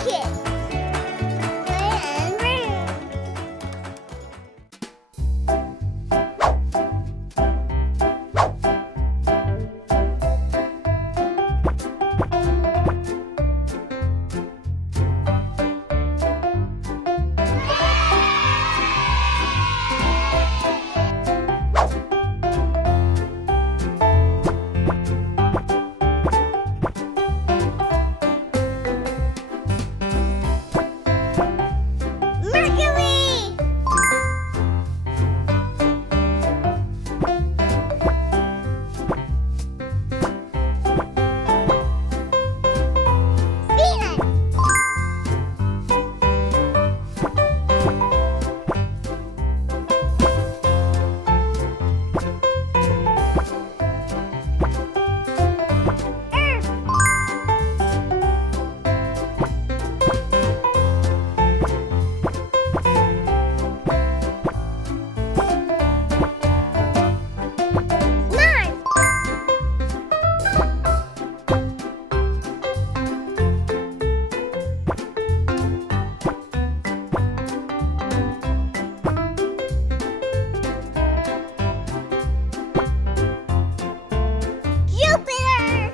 rocket. Red and green. Mercury. Venus. Earth. Mars. Jupiter.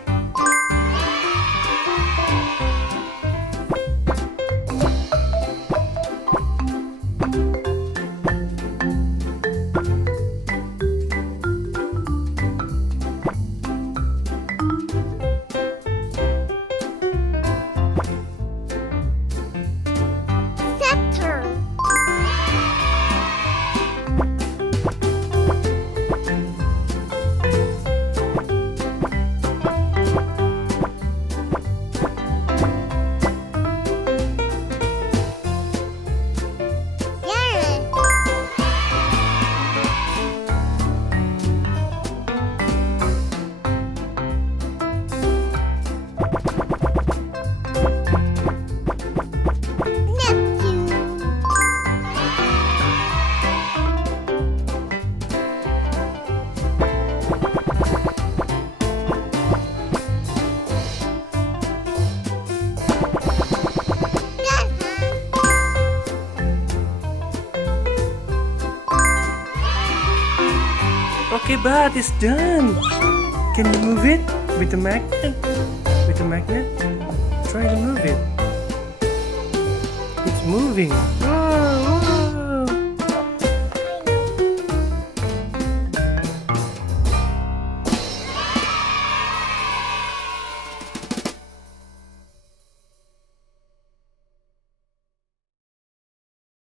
Saturn. Uranus. Neptune. Okay, but it's done. Can you move it with the magnet? With the magnet? Try to move it. It's moving. Oh.